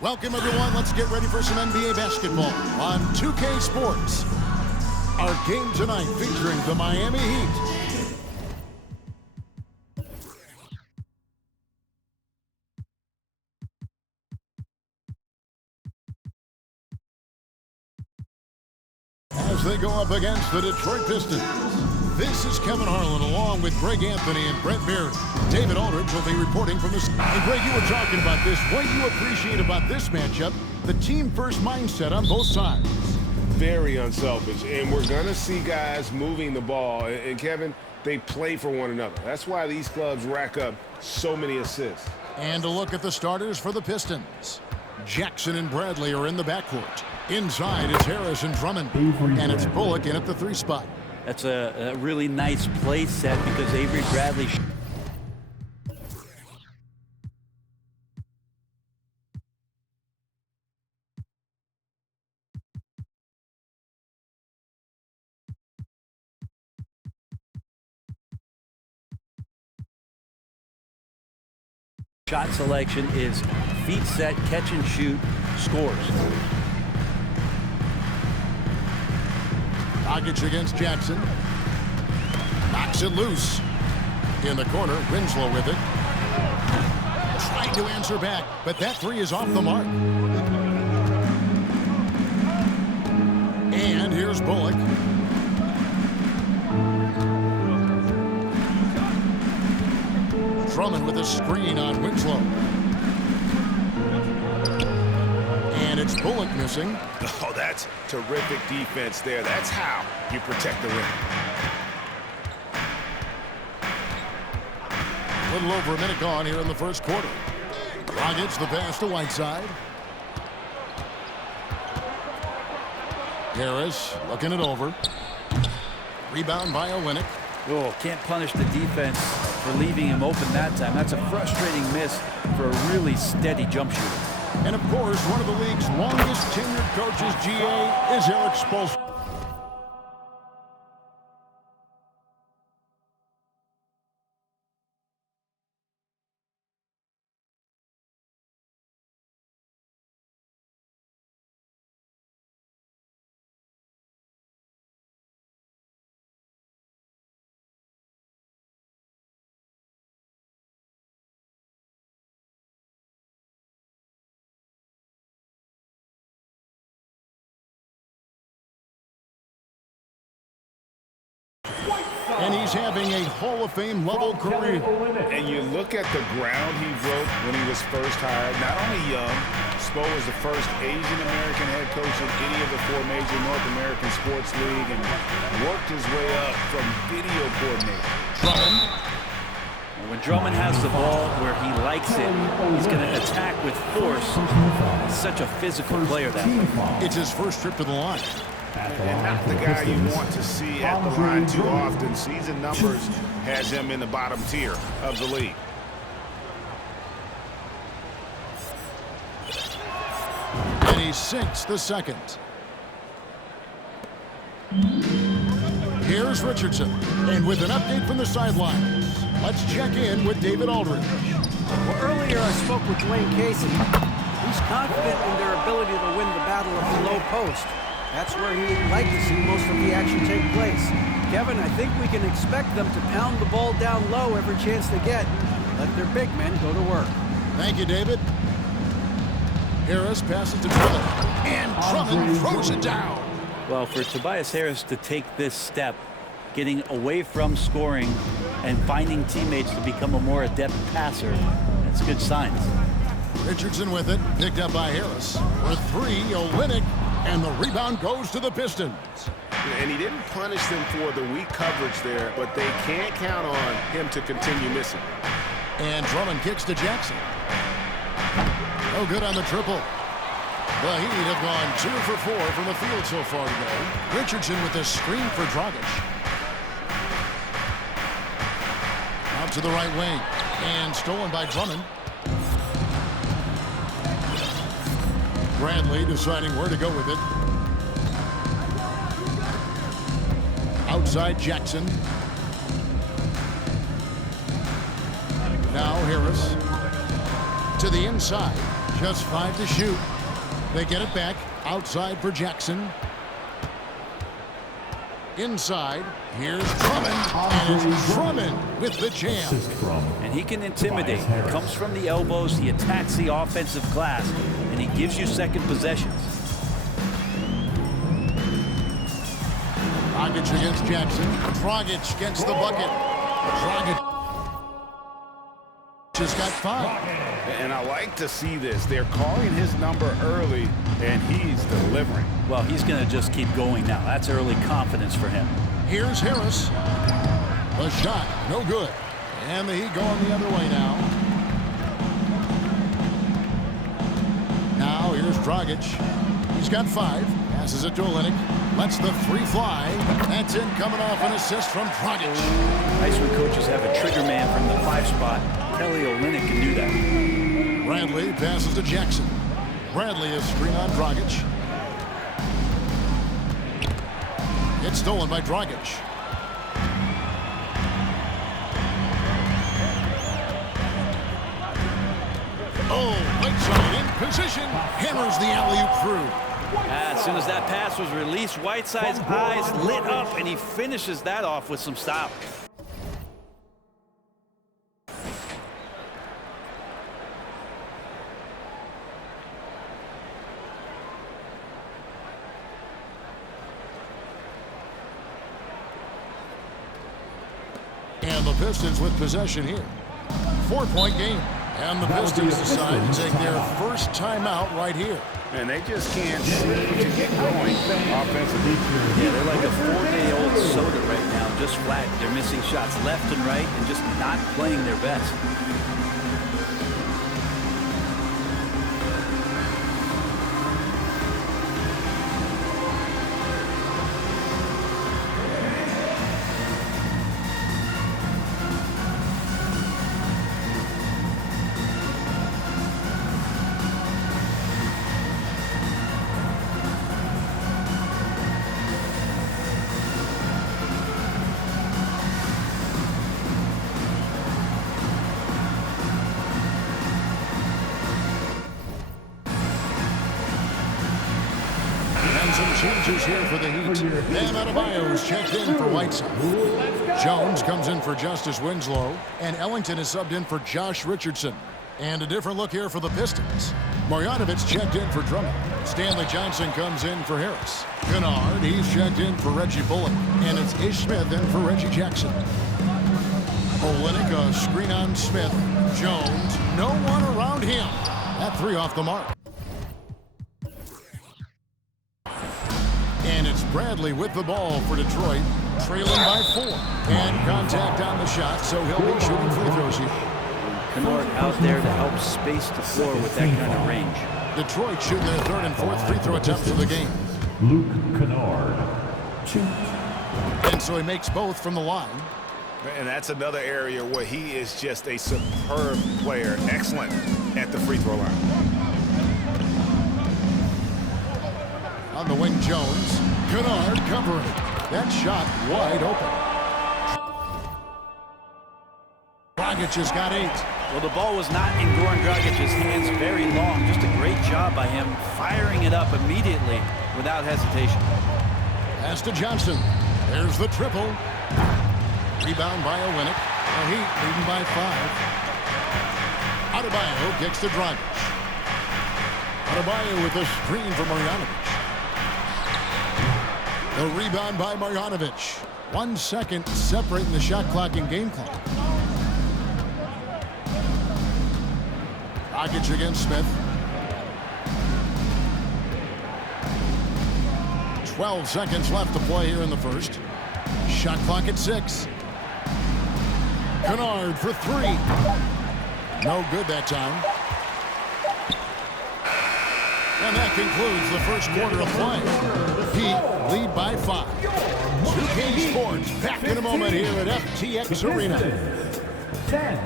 Welcome, everyone. Let's get ready for some NBA basketball on 2K Sports. Our game tonight featuring the Miami Heat. As they go up against the Detroit Pistons. This is Kevin Harlan along with Greg Anthony and Brent Beard. David Aldridge will be reporting from this. And Greg, you were talking about this. What you appreciate about this matchup, the team-first mindset on both sides. Very unselfish, and we're going to see guys moving the ball. And Kevin, they play for one another. That's why these clubs rack up so many assists. And a look at the starters for the Pistons. Jackson and Bradley are in the backcourt. Inside is Harris and Drummond. And it's Bullock in at the 3 spot. That's a really nice play set because Avery Bradley shot selection is feet set, catch and shoot, scores. Dragic against Jackson. Knocks it loose. In the corner, Winslow with it. Trying to answer back, but that 3 is off the mark. And here's Bullock. Drummond with a screen on Winslow. And it's Bullock missing. Oh, that's terrific defense there. That's how you protect the rim. A little over a minute gone here in the first quarter. Dragic the pass to Whiteside. Harris looking it over. Rebound by Olynyk. Oh, can't punish the defense for leaving him open that time. That's a frustrating miss for a really steady jump shooter. And, of course, one of the league's longest tenured coaches, GA, is Eric Spoelstra. And he's having a Hall of Fame level career. And you look at the ground he broke when he was first hired. Not only young, Spo was the first Asian American head coach in any of the 4 major North American sports league and worked his way up from video coordinator. Drummond. When Drummond has the ball where he likes it, he's going to attack with force. He's such a physical player that way. It's his first trip to the line. And not the guy you want to see at the line too often. Season numbers has him in the bottom tier of the league. And he sinks the second. Here's Richardson. And with an update from the sidelines, let's check in with David Aldridge. Well, earlier I spoke with Dwayne Casey. He's confident in their ability to win the battle of the low post. That's where he would like to see most of the action take place. Kevin, I think we can expect them to pound the ball down low every chance they get. Let their big men go to work. Thank you, David. Harris passes to Drummond. And Drummond throws it down. Well, for Tobias Harris to take this step, getting away from scoring and finding teammates to become a more adept passer, that's good signs. Richardson with it, picked up by Harris. For 3, Olynyk. And the rebound goes to the Pistons. And he didn't punish them for the weak coverage there, but they can't count on him to continue missing. And Drummond kicks to Jackson. No good on the triple. The Heat have gone 2 for 4 from the field so far today. Richardson with a screen for Dragic. Out to the right wing. And stolen by Drummond. Bradley deciding where to go with it. Outside Jackson. Now Harris. To the inside. Just 5 to shoot. They get it back. Outside for Jackson. Inside. Here's Drummond. And it's Drummond with the jam. And he can intimidate. He comes from the elbows. He attacks the offensive glass. And he gives you second possessions. Dragic against Jackson. Dragic gets the bucket. Dragic just got 5. And I like to see this. They're calling his number early, and he's delivering. Well, he's going to just keep going now. That's early confidence for him. Here's Harris. The shot, no good. And the Heat going the other way now. Now here's Dragic. He's got 5. Passes it to Olynyk. Lets the 3 fly. That's in, coming off an assist from Dragic. Nice when coaches have a trigger man from the 5 spot. Kelly Olynyk can do that. Bradley passes to Jackson. Bradley is screen on Dragic. It's stolen by Dragic. Oh, right side in position. Hammers the alley-oop through. As soon as that pass was released, Whiteside's eyes lit up, and he finishes that off with some stop. And the Pistons with possession here. 4-point game. And the Pistons decide to take their first timeout right here. And they just can't seem to get going offensively. Yeah, they're like a 4-day-old soda right now, just flat. They're missing shots left and right and just not playing their best. Some changes here for the Heat. Bam Adebayo's checked in for Whiteside. Jones comes in for Justice Winslow. And Ellington is subbed in for Josh Richardson. And a different look here for the Pistons. Marjanovic checked in for Drummond. Stanley Johnson comes in for Harris. Kennard, he's checked in for Reggie Bullock. And it's Ish Smith in for Reggie Jackson. Olynyk, a screen on Smith. Jones, no one around him. That 3 off the mark. And it's Bradley with the ball for Detroit, trailing by 4. And contact on the shot, so he'll be shooting free throws here. Kennard out there to help space the floor with that kind of range. Detroit shooting their 3rd and 4th free throw attempts of the game. Luke Kennard. And so he makes both from the line. And that's another area where he is just a superb player, excellent at the free throw line. On the wing, Jones. Kennard covering. That shot wide open. Dragic has got 8. Well, the ball was not in Goran Dragic's hands very long. Just a great job by him firing it up immediately without hesitation. Pass to Johnson. There's the triple. Rebound by Olynyk. The Heat leading by 5. Adebayo kicks to Dragic. Adebayo with a screen for Marjanovic. The rebound by Marjanovic. 1 second separating the shot clock and game clock. Dragic against Smith. 12 seconds left to play here in the first. Shot clock at 6. Kennard for 3. No good that time. And that concludes the first quarter of play. Heat lead by 5. 2K Sports back in a moment here at FTX Arena. 10.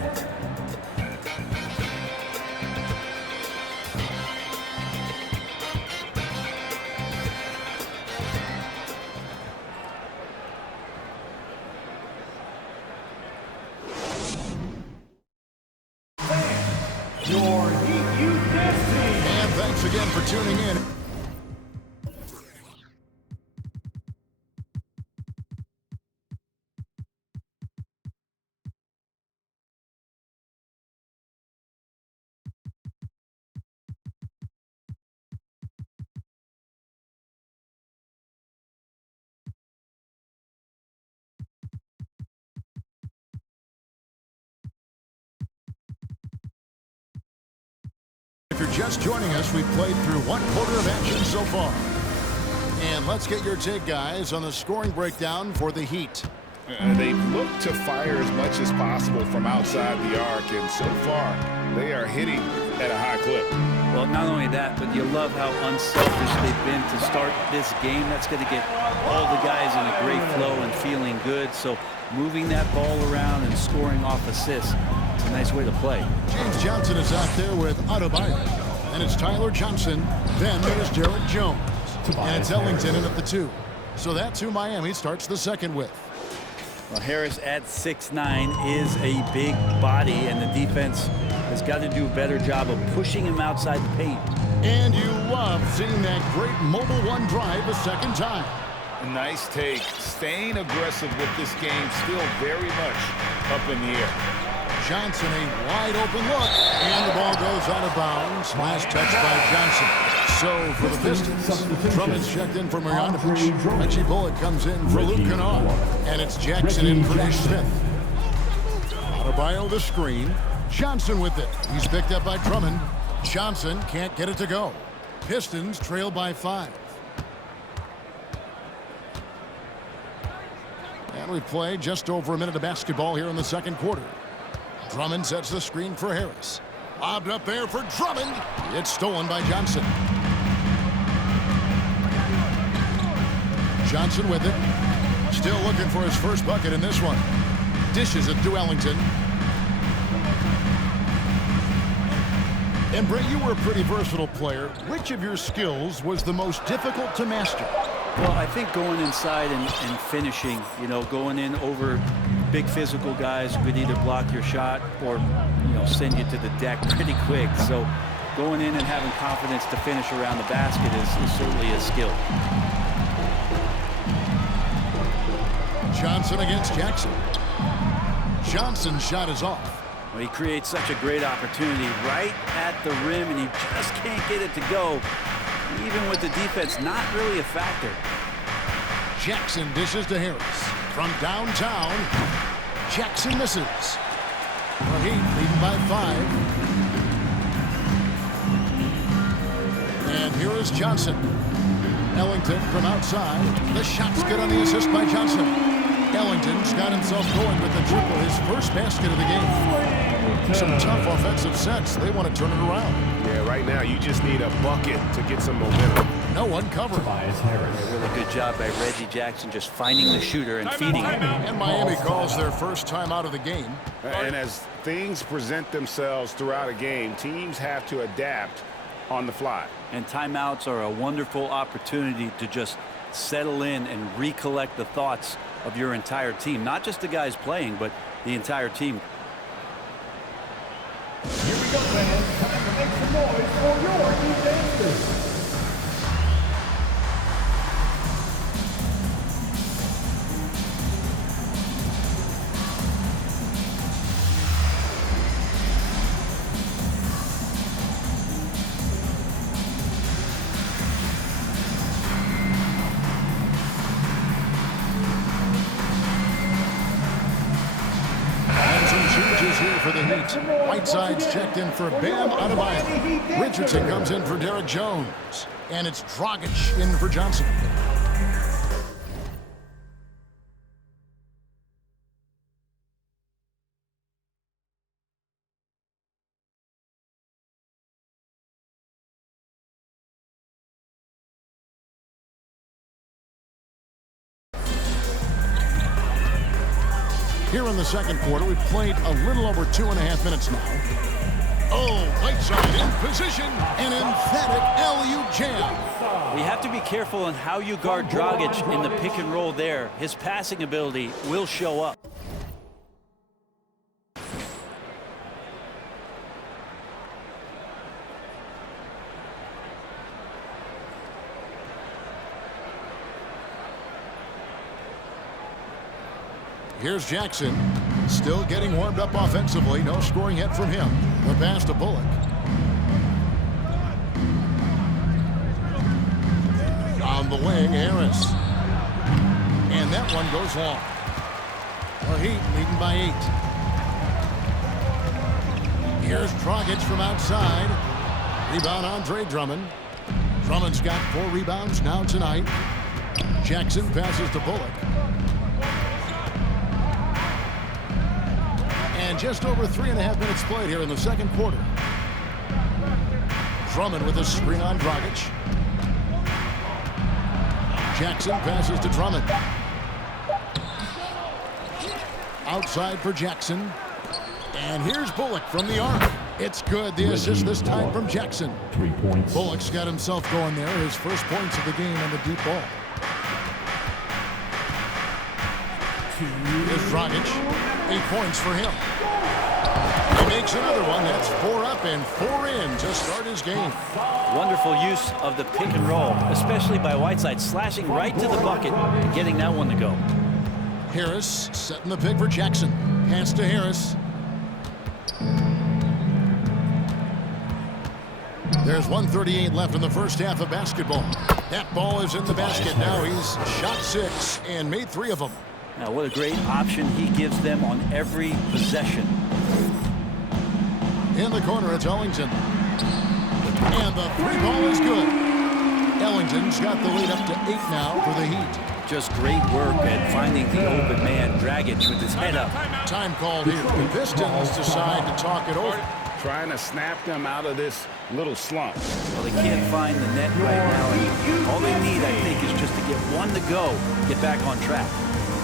Your Heat Youth Destiny Thanks again for tuning in. If you're just joining us, we've played through one quarter of action so far. And let's get your take, guys, on the scoring breakdown for the Heat. They've looked to fire as much as possible from outside the arc, and so far, they are hitting at a high clip. Well, not only that, but you love how unselfish they've been to start this game. That's going to get all the guys in a great flow and feeling good. So moving that ball around and scoring off assists, it's a nice way to play. James Johnson is out there with Adebayo. And it's Tyler Johnson. Then there's Derek Jones. And it's Ellington in at the 2. So that's who Miami starts the second with. Well, Harris at 6'9" is a big body, and the defense has got to do a better job of pushing him outside the paint. And you love seeing that great mobile one drive a second time. Nice take. Staying aggressive with this game, still very much up in the air. Johnson, a wide open look, and the ball goes out of bounds. Last touch by Johnson. So for the Pistons, Drummond's checked in for Marjanovic. Reggie Bullock comes in for Luke Kennard. And it's Jackson in for Ish Smith. Adebayo the screen. Johnson with it. He's picked up by Drummond. Johnson can't get it to go. Pistons trail by 5. And we've played just over a minute of basketball here in the second quarter. Drummond sets the screen for Harris. Lobbed up there for Drummond. It's stolen by Johnson. Johnson with it. Still looking for his first bucket in this one. Dishes it to Ellington. And Brett, you were a pretty versatile player. Which of your skills was the most difficult to master? Well, I think going inside and finishing, you know, going in over big physical guys who could either block your shot or, you know, send you to the deck pretty quick. So going in and having confidence to finish around the basket is certainly a skill. Johnson against Jackson. Johnson's shot is off. Well, he creates such a great opportunity right at the rim, and he just can't get it to go. Even with the defense not really a factor. Jackson dishes to Harris. From downtown, Jackson misses. The Heat leading by 5. And here is Johnson. Ellington from outside. The shot's good on the assist by Johnson. Ellington's got himself going with the triple, his first basket of the game. Some tough offensive sets. They want to turn it around. Yeah, right now you just need a bucket to get some momentum. No one covered. A really good job by Reggie Jackson just finding the shooter and feeding him. And Miami calls their first time out of the game. And as things present themselves throughout a game, teams have to adapt on the fly. And timeouts are a wonderful opportunity to just settle in and recollect the thoughts of your entire team. Not just the guys playing, but the entire team. Here we go, fans. Time to make some noise for your new dancers. For the Heat. Whiteside's checked in for Bam Adebayo. Richardson comes in for Derek Jones. And it's Dragic in for Johnson. Here in the second quarter, we've played a little over 2.5 minutes now. Oh, Whiteside in position. An emphatic LU jam. We have to be careful on how you guard Dragic in the pick and roll there. His passing ability will show up. Here's Jackson. Still getting warmed up offensively. No scoring yet from him. The pass to Bullock. On the wing, Harris. And that one goes long. The Heat leading by 8. Here's Dragic from outside. Rebound, Andre Drummond. Drummond's got 4 rebounds now tonight. Jackson passes to Bullock. And just over 3.5 minutes played here in the second quarter. Drummond with a screen on Dragic. Jackson passes to Drummond. Outside for Jackson. And here's Bullock from the arc. It's good. The assist this time from Jackson. 3 points. Bullock's got himself going there. His first points of the game on the deep ball. Here's Dragic. 8 points for him. He makes another one. That's 4 up and 4 in to start his game. Wonderful use of the pick and roll, especially by Whiteside, slashing right to the bucket and getting that one to go. Harris setting the pick for Jackson. Pass to Harris. There's 1:38 left in the first half of basketball. That ball is in the basket. Now he's shot 6 and made 3 of them. Now, what a great option he gives them on every possession. In the corner, it's Ellington. And the 3 ball is good. Ellington's got the lead up to 8 now for the Heat. Just great work at finding the open man, Dragic, with his head up. Time called here. The Pistons decide to talk it over. Trying to snap them out of this little slump. Well, they can't find the net right now. And all they need, I think, is just to get one to go, get back on track.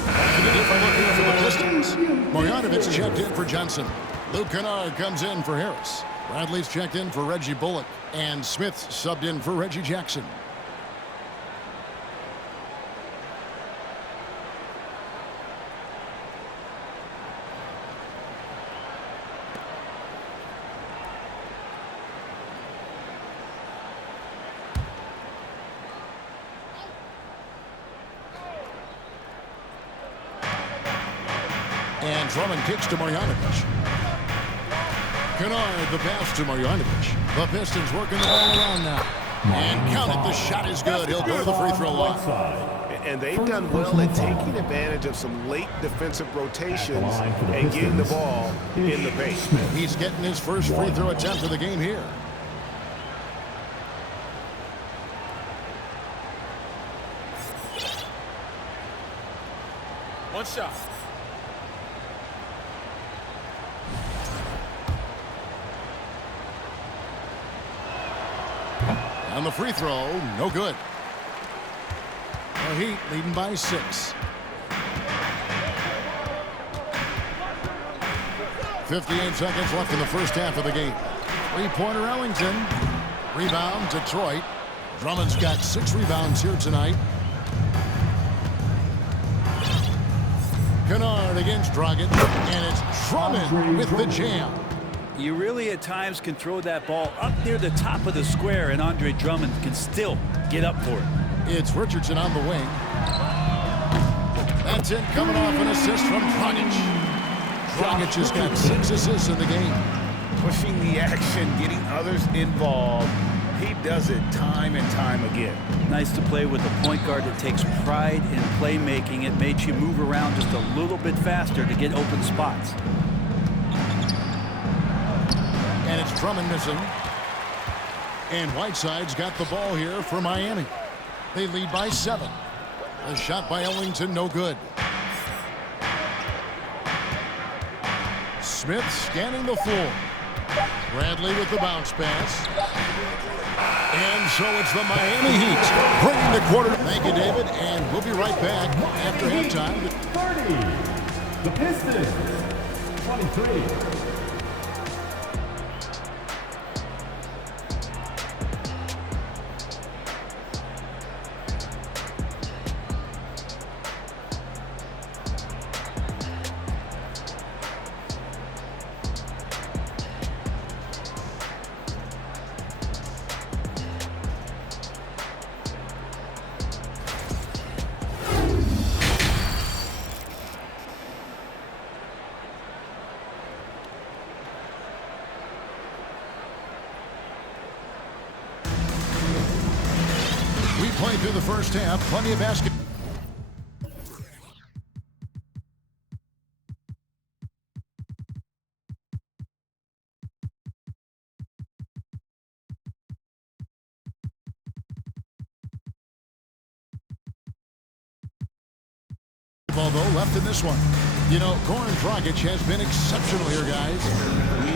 And a different look here for the Pistons. Marjanovic checked in for Johnson. Luke Kennard comes in for Harris. Bradley's checked in for Reggie Bullock. And Smith subbed in for Reggie Jackson. And Drummond kicks to Marjanovic. Kennard, the pass to Marjanovic. The Pistons working the ball around now. And count it, the shot is good. He'll go to the free throw line. And they've done well at taking advantage of some late defensive rotations and getting the ball in the paint. He's getting his first free throw attempt of the game here. One shot. On the free throw, no good. The Heat leading by 6. 58 seconds left in the first half of the game. 3-pointer Ellington. Rebound, Detroit. Drummond's got 6 rebounds here tonight. Kennard against Dragic. And it's Drummond with the jam. You really at times can throw that ball up near the top of the square, and Andre Drummond can still get up for it. It's Richardson on the wing. That's it, coming off an assist from Dragic. Dragic has got 6 assists in the game. Pushing the action, getting others involved. He does it time and time again. Nice to play with a point guard that takes pride in playmaking. It makes you move around just a little bit faster to get open spots. And it's Drummond missing. And Whiteside's got the ball here for Miami. They lead by 7. A shot by Ellington, no good. Smith scanning the floor. Bradley with the bounce pass. And so it's the Miami Heat bringing the quarter. Thank you, David. And we'll be right back after halftime. 30. The Pistons. 23. Play through the first half. Plenty of basketball. Though left in this one. You know, Goran Dragic has been exceptional here, guys.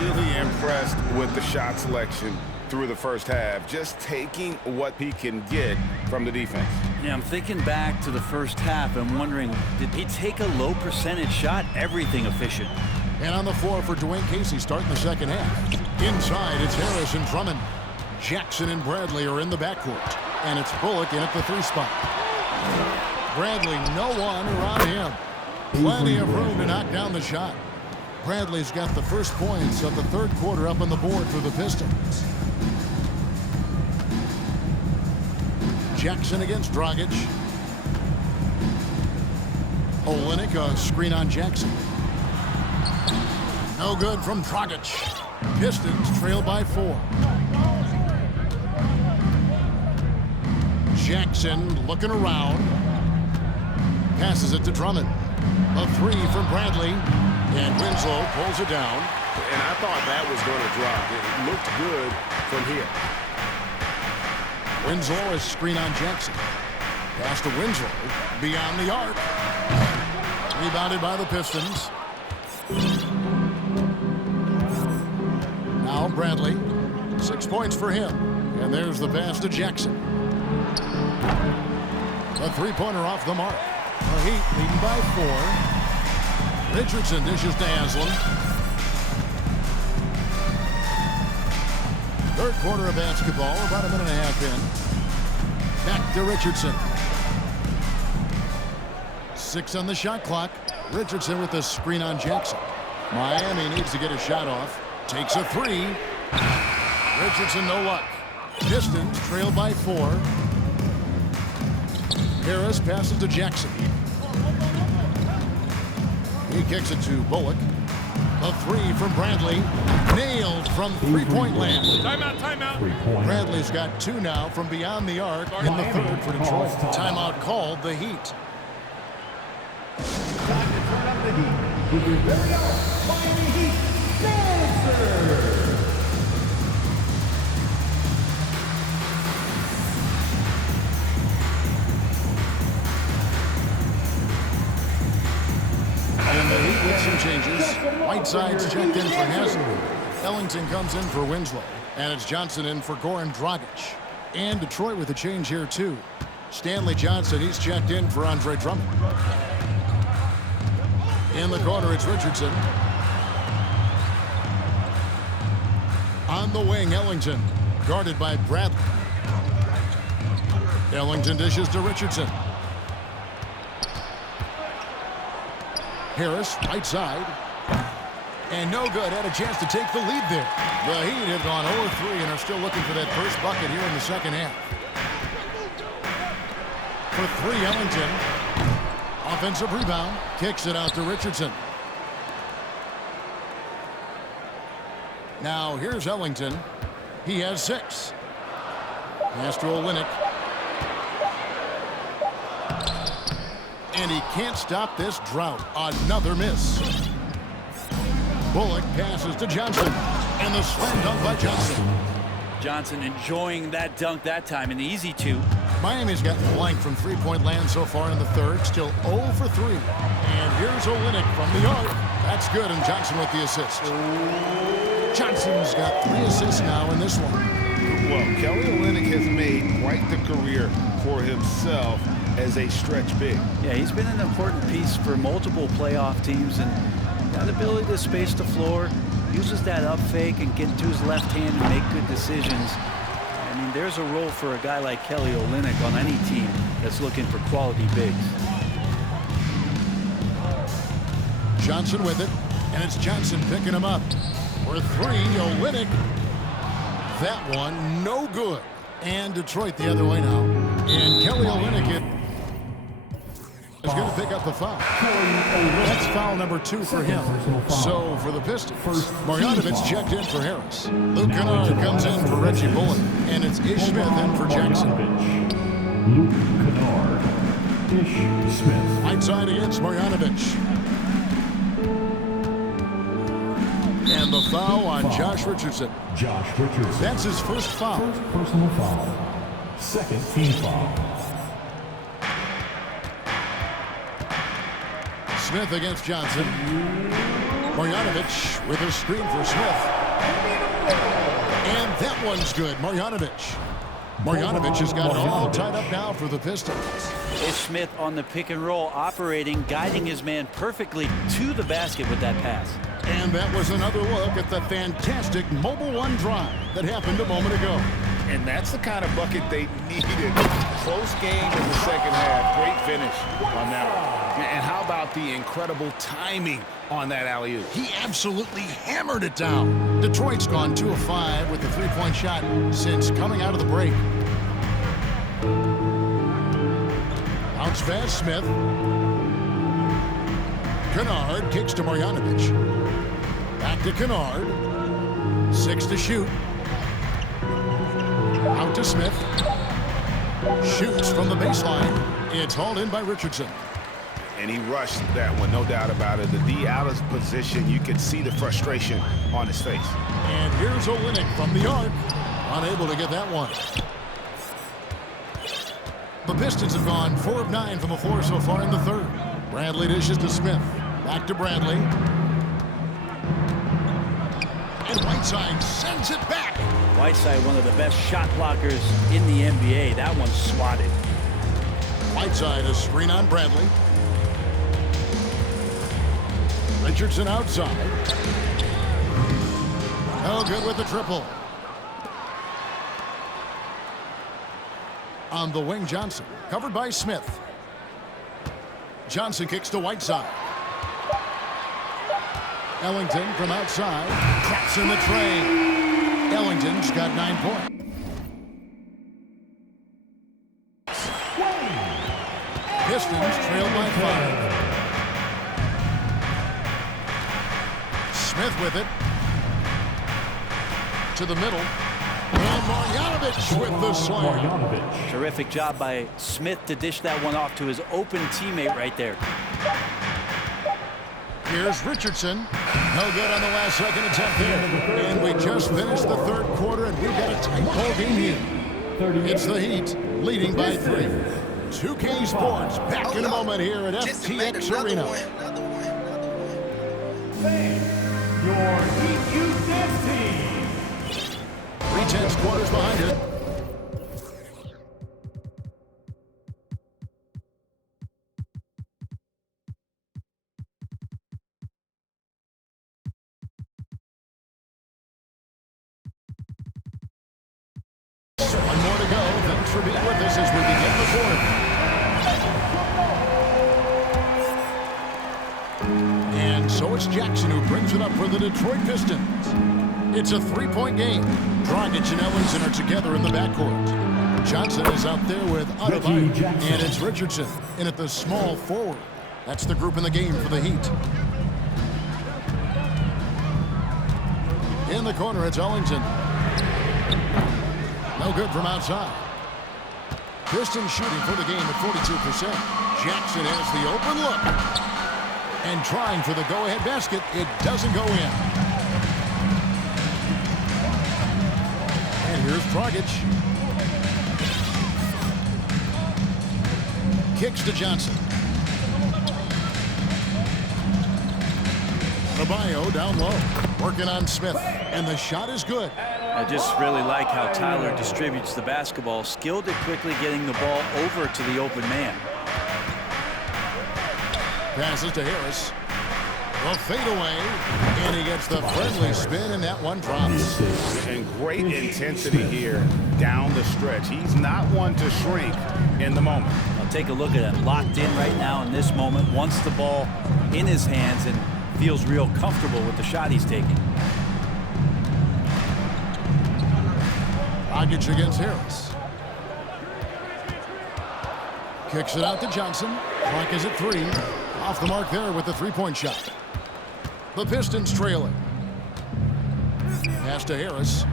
Really impressed with the shot selection through the first half. Just taking what he can get from the defense. Yeah, I'm thinking back to the first half and wondering, did he take a low percentage shot? Everything efficient. And on the floor for Dwayne Casey starting the second half. Inside, it's Harris and Drummond. Jackson and Bradley are in the backcourt. And it's Bullock in at the 3 spot. Bradley, no one around him. Plenty of room to knock down the shot. Bradley's got the first points of the third quarter up on the board for the Pistons. Jackson against Dragic. Olynyk, a screen on Jackson. No good from Dragic. Pistons trail by 4. Jackson looking around. Passes it to Drummond. A 3 from Bradley. And Winslow pulls it down. And I thought that was going to drop. It looked good from here. Winslow is screen on Jackson. Pass to Winslow. Beyond the arc. Rebounded by the Pistons. Now Bradley. 6 points for him. And there's the pass to Jackson. A 3-pointer off the mark. The Heat leading by 4. Richardson dishes to Aslan. Third quarter of basketball, about a minute and a half in. Back to Richardson. 6 on the shot clock. Richardson with the screen on Jackson. Miami needs to get a shot off. Takes a 3. Richardson no luck. Pistons trail by 4. Harris passes to Jackson. He kicks it to Bullock. A 3 from Bradley. Nailed from 3-point land. Timeout, timeout. Bradley's got 2 now from beyond the arc in the third for Detroit. Timeout called the Heat. Time to turn up the heat with your very own Miami Heat Dancer. And the Heat with some changes. Whiteside's checked in for Haslem. Ellington comes in for Winslow. And it's Johnson in for Goran Dragic. And Detroit with a change here, too. Stanley Johnson, he's checked in for Andre Drummond. In the corner, it's Richardson. On the wing, Ellington. Guarded by Bradley. Ellington dishes to Richardson. Harris, right side. And no good. Had a chance to take the lead there. The Heat have gone 0-3 and are still looking for that first bucket here in the second half. For 3, Ellington. Offensive rebound. Kicks it out to Richardson. Now here's Ellington. He has 6. Pass to Olynyk. And he can't stop this drought. Another miss. Bullock passes to Johnson. And the slam dunk by Johnson. Johnson enjoying that dunk that time, an easy 2. Miami's gotten blank from 3-point land so far in the third. Still 0 for 3. And here's Olynyk from the arc. That's good, and Johnson with the assist. Johnson's got 3 assists now in this one. Well, Kelly Olynyk has made quite the career for himself as a stretch big. Yeah, he's been an important piece for multiple playoff teams, and that ability to space the floor, uses that up fake and get to his left hand and make good decisions. I mean, there's a role for a guy like Kelly Olynyk on any team that's looking for quality bigs. Johnson with it, and it's Johnson picking him up. For 3, Olynyk. That one, no good. And Detroit the other way now. And Kelly Olynyk is going to pick up the foul. That's foul number 2 for him. So for the Pistons, Marjanovic checked in for Harris. Luke Kennard comes in for Reggie Bullock. And it's Ish Smith in for Jackson. Luke Kennard. Ish Smith. Right side against Marjanovic. And the foul on Josh Richardson. Josh Richardson. That's his first foul. First personal foul. Second team foul. Smith against Johnson. Marjanovic with a screen for Smith. And that one's good. Marjanovic has got it all tied up now for the Pistons. Ish Smith on the pick and roll, operating, guiding his man perfectly to the basket with that pass. And that was another look at the fantastic mobile one drive that happened a moment ago. And that's the kind of bucket they needed. Close game in the second half. Great finish on that one. And how about the incredible timing on that alley-oop? He absolutely hammered it down. Detroit's gone 2 of 5 with the three-point shot since coming out of the break. Bounce pass, Smith. Kennard kicks to Marjanovic. Back to Kennard. 6 to shoot. Out to Smith. Shoots from the baseline. It's hauled in by Richardson. And he rushed that one, no doubt about it. The D out of position, you could see the frustration on his face. And here's Olynyk from the arc. Unable to get that one. The Pistons have gone 4 of 9 from the floor so far in the third. Bradley dishes to Smith. Back to Bradley. And Whiteside sends it back. Whiteside, one of the best shot blockers in the NBA. That one's swatted. Whiteside, a screen on Bradley. Richardson outside. No good with the triple. On the wing, Johnson. Covered by Smith. Johnson kicks to Whiteside. Ellington from outside. Cracks in the tray. Ellington's got 9 points. Pistons trail by 5. Smith with it. To the middle. And Marjanovic with the slam. Terrific job by Smith to dish that one off to his open teammate right there. Here's Richardson. No good on the last second attempt there. And we just finished the third quarter, and we've got a tight ball game here. It's the Heat leading by 3. 2K Sports back in a moment here at FTX Arena. Your Heat Youth Dance Team. 3-10 quarters behind it. One more to go. Thanks for being with us as we begin the fourth. And so it's Jackson who brings it up for the Detroit Pistons. It's a 3-point game. Dragic and Ellington are together in the backcourt. Johnson is out there with Adebayo, and it's Richardson in at the small forward. That's the group in the game for the Heat. In the corner, it's Ellington. No good from outside. Piston shooting for the game at 42%. Jackson has the open look. And trying for the go-ahead basket. It doesn't go in. And here's Dragic. Kicks to Johnson. Adebayo down low. Working on Smith. And the shot is good. I just really like how Tyler distributes the basketball, skilled at quickly getting the ball over to the open man. Passes to Harris. The fadeaway, and he gets the friendly spin, and that one drops. And great intensity here down the stretch. He's not one to shrink in the moment. I'll take a look at it. Locked in right now in this moment. Wants the ball in his hands and feels real comfortable with the shot he's taking. Dragic against Harris. Kicks it out to Johnson. Clock is at 3. Off the mark there with the three-point shot. The Pistons trailing. Pass to Harris.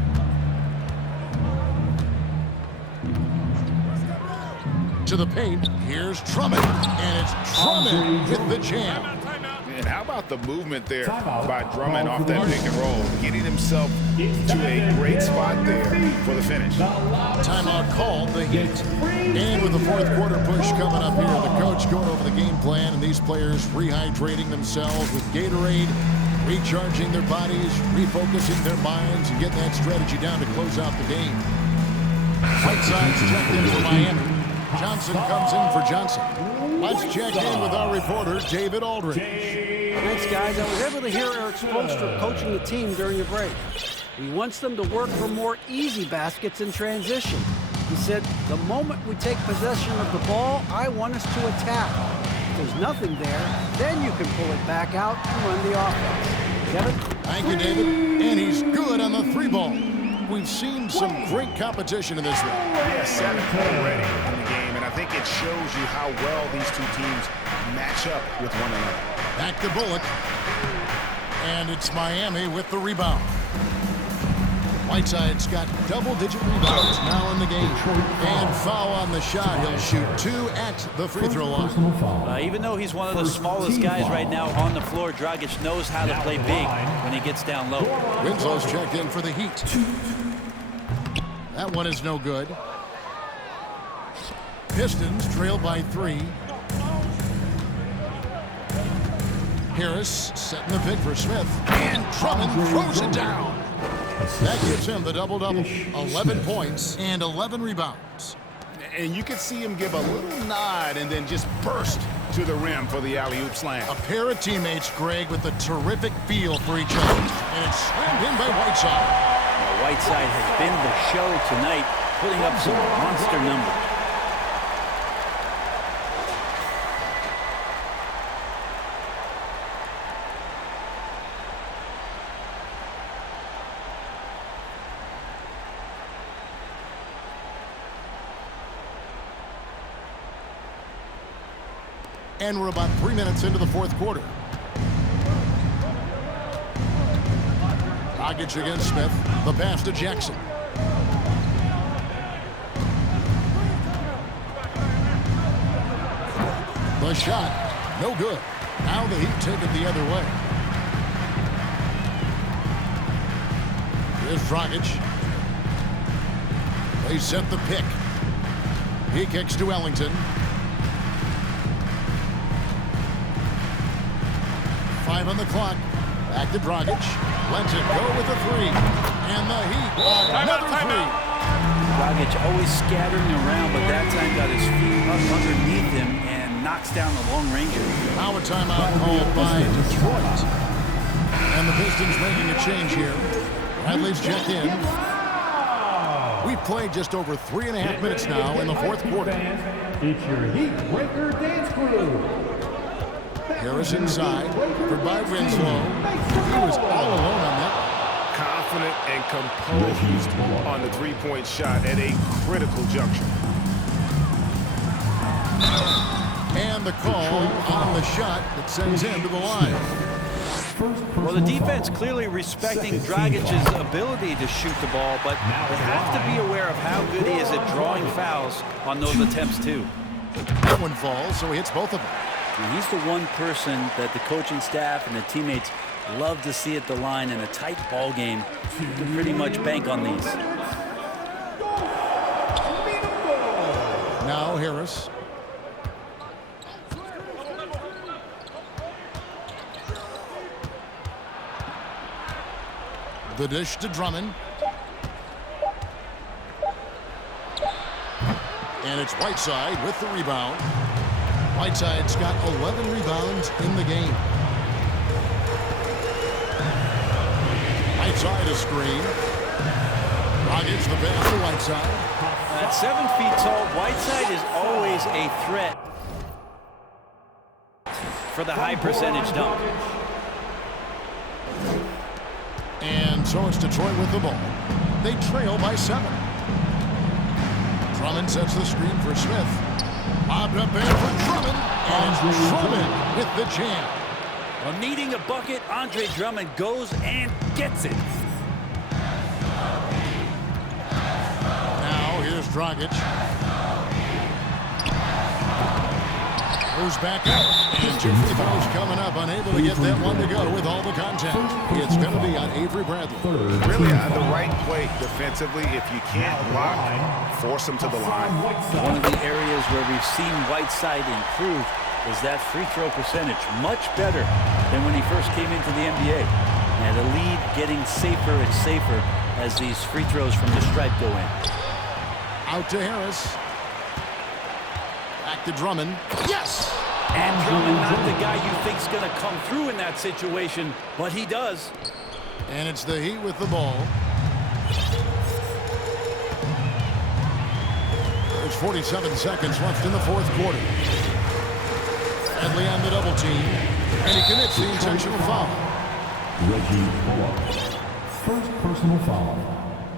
to the paint. Here's Drummond, and it's Drummond with the jam. And how about the movement there by Drummond off that pick and roll, getting himself to a great spot there for the finish. Timeout called, the Heat. And with the fourth quarter push coming up here, the coach going over the game plan, and these players rehydrating themselves with Gatorade, recharging their bodies, refocusing their minds, and getting that strategy down to close out the game. Whiteside's checked in for Miami. Johnson comes in for Johnson. Let's check in with our reporter, David Aldridge. Thanks, guys. I was able to hear Eric Spoelstra coaching the team during the break. He wants them to work for more easy baskets in transition. He said, the moment we take possession of the ball, I want us to attack. If there's nothing there, then you can pull it back out and run the offense. Kevin? Thank you, David. And he's good on the three ball. We've seen some great competition in this one. Yeah, 7 already in the game, and I think it shows you how well these two teams match up with one another. Back to Bullock. And it's Miami with the rebound. Whiteside's got double-digit rebounds now in the game. And foul on the shot. He'll shoot 2 at the free throw line. Even though he's one of the smallest guys right now on the floor, Dragic knows how to play big when he gets down low. Winslow's checked in for the Heat. That one is no good. Pistons trail by 3. Harris setting the pick for Smith. And Drummond throws it down. That gives him the double-double. 11 points and 11 rebounds. And you could see him give a little nod and then just burst to the rim for the alley-oop slam. A pair of teammates, Greg, with a terrific feel for each other. And it's slammed in by Whiteside. Whiteside has been the show tonight, putting up some monster numbers. And we're about 3 minutes into the fourth quarter. Dragic against Smith. The pass to Jackson. The shot, no good. Now the Heat take it the other way. Here's Dragic. They set the pick. He kicks to Ellington. 5 on the clock. Back to Dragic. Lets it go with a 3. And the Heat, another 3. Dragic always scattering around, but that time got his feet up underneath him and knocks down the long ranger. Now a timeout called by Detroit. And the Pistons making a change here. Bradley's checked in. We've played just over 3.5 minutes now in the fourth quarter. It's your Heat Breaker Dance Crew. Harris inside, covered by Winslow. He was all alone on that. Confident and composed on the three-point shot at a critical juncture. And the call on the shot that sends him to the line. Well, the defense clearly respecting Dragic's ability to shoot the ball, but they have to be aware of how good he is at drawing fouls on those attempts, too. That one falls, so he hits both of them. And he's the one person that the coaching staff and the teammates love to see at the line in a tight ball game. You can pretty much bank on these. Now Harris. The dish to Drummond. And it's Whiteside with the rebound. Whiteside's got 11 rebounds in the game. Whiteside a screen. Dragic the pass to Whiteside. At 7 feet tall, Whiteside is always a threat for the high percentage dunk. And so it's Detroit with the ball. They trail by 7. Drummond sets the screen for Smith. Bobbed up there for Drummond. And it's Drummond with the jam. Well, needing a bucket, Andre Drummond goes and gets it. Now here's Dragic. Goes back up. And 2 free throws coming up. Unable to get that one to go with all the contact. It's going to be on Avery Bradley. Really on the right play defensively. If you can't block, force him to the line. One of the areas where we've seen Whiteside improve is that free throw percentage. Much better than when he first came into the NBA. And the lead getting safer and safer as these free throws from the stripe go in. Out to Harris. Back to Drummond. Yes! And Drummond, not the guy you think's going to come through in that situation, but he does. And it's the Heat with the ball. There's 47 seconds left in the fourth quarter. Bradley on the double team. And he commits the intentional foul. Reggie Bullock. First personal foul.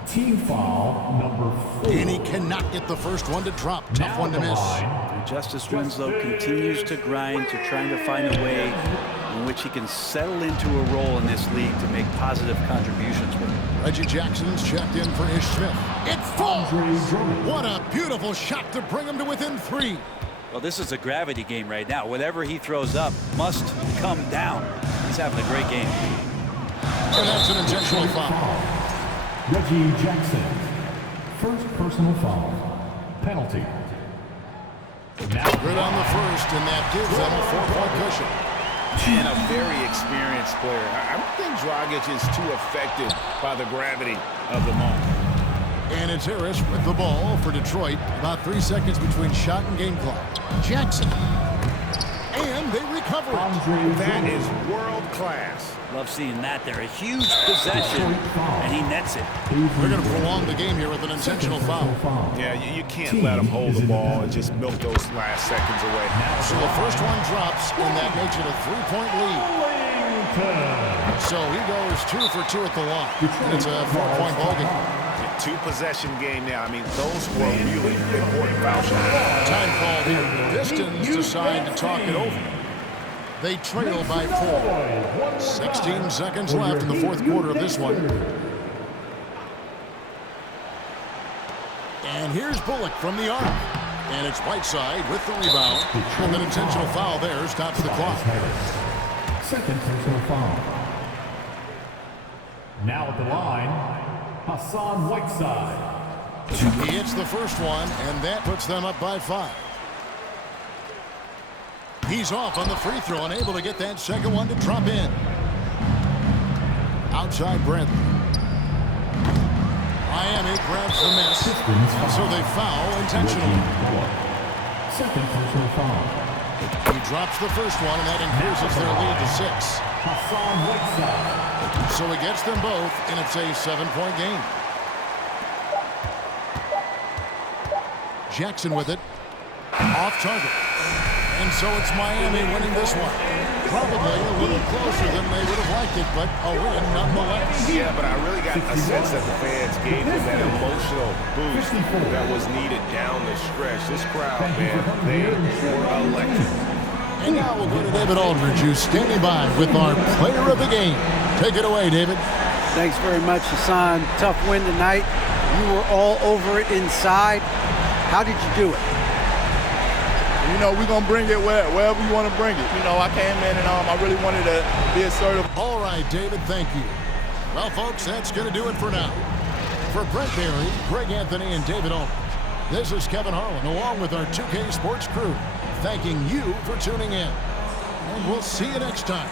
Team foul number 4. And he cannot get the first one to drop. Tough one to miss. And Justice Winslow continues to grind to trying to find a way in which he can settle into a role in this league to make positive contributions with it. Reggie Jackson's checked in for Ish Smith. It falls! What a beautiful shot to bring him to within 3. Well, this is a gravity game right now. Whatever he throws up must come down. He's having a great game. And that's an intentional foul. Reggie Jackson. First personal foul. Penalty. Now Good on the first, and that gives them a 4-point cushion. And a very experienced player. I don't think Dragic is too affected by the gravity of the moment. And it's Harris with the ball for Detroit. About 3 seconds between shot and game clock. Jackson. And they recover it. That is world class. Love seeing that there. A huge possession, and he nets it. They're going to prolong the game here with an intentional foul. Yeah, you can't let him hold the ball and just milk those last seconds away. So the first one drops, and that makes it a 3-point lead. So he goes 2 for 2 at the line. And it's a 4-point ball game. 2-possession game now. I mean, those were really important foul shots. Time called here. The Pistons decide to talk it over. They trail by 4. 16 seconds left in the fourth quarter of this one. And here's Bullock from the arc. And it's Whiteside with the rebound. And an intentional foul there stops the clock. Second personal foul. Now at the line, Hassan Whiteside. He hits the first one, and that puts them up by 5. He's off on the free throw, unable to get that second one to drop in. Outside Bradley. Miami grabs the miss, so they foul intentionally. Second personal foul. He drops the first one, and that increases their lead to 6. Hassan Whiteside. So he gets them both, and it's a 7-point game. Jackson with it. Off target. And so it's Miami winning this one. Probably a little closer than they would have liked it, but a win nonetheless. Yeah, but I really got a sense that the fans gave them that emotional boost that was needed down the stretch. This crowd, man, they were electric. And now we'll go to David Aldridge, who's standing by with our player of the game. Take it away, David. Thanks very much, Hassan. Tough win tonight. You were all over it inside. How did you do it? You know, we're going to bring it wherever you want to bring it. You know, I came in and I really wanted to be assertive. All right, David, thank you. Well, folks, that's going to do it for now. For Brent Barry, Greg Anthony, and David Aldridge, this is Kevin Harlan, along with our 2K Sports crew, thanking you for tuning in. And we'll see you next time.